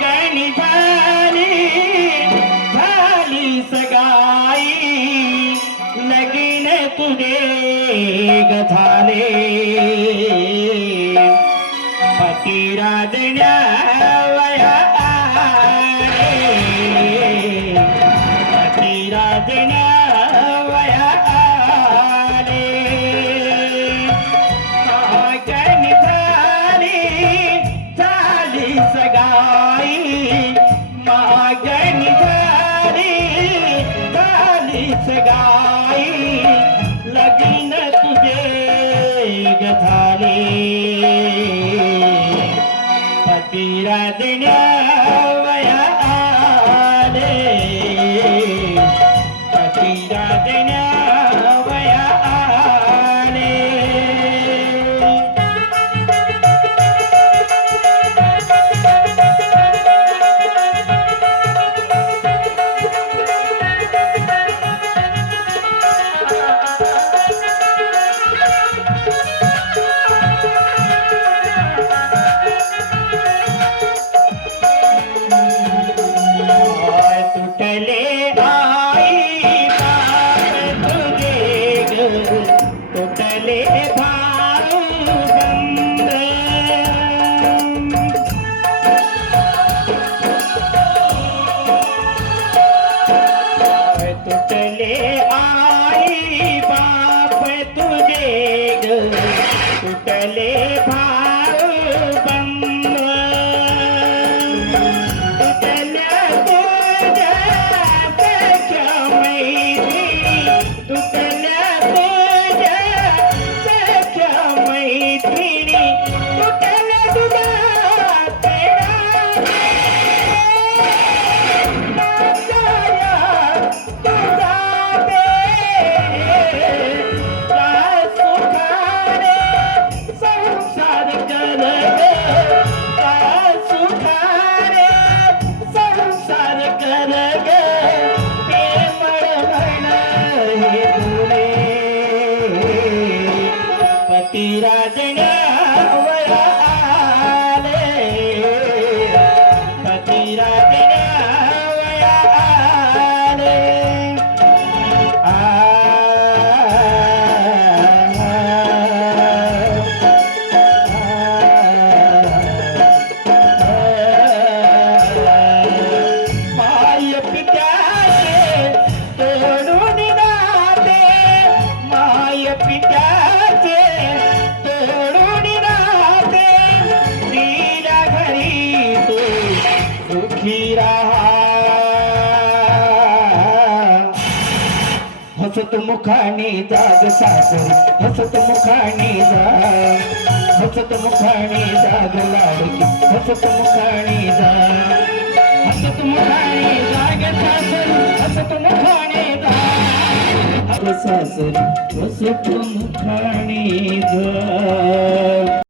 मागणी झाली झाली सगाई लगीन तुझे ग झाले पतिराजण्या वया आले पतिराजण्या वया आले मागणी झाली सगाई मागणी झाली सगाई लगीन तुझे ग झाले पतिराजण्या वया आले पतिराजण्या वया आले तुटले भाऊ बंद तुटले आई बाप तुझे ग तुटले भाऊ बंद तुटल्या तुझ्या सख्या मैत्री तुटल्या पतिराजण्या वया आले पतिराजण्या वया आले माय पित्याचे तोडून नाते माय पित्याचे सुखी रहा हसत मुखाने जाग सासर हसत मुखाने हसत मुखाने जाग लाडकी हसत मुखाने हसत मुखाने जाग सासर हसत मुखाने सासर हसत मुखाने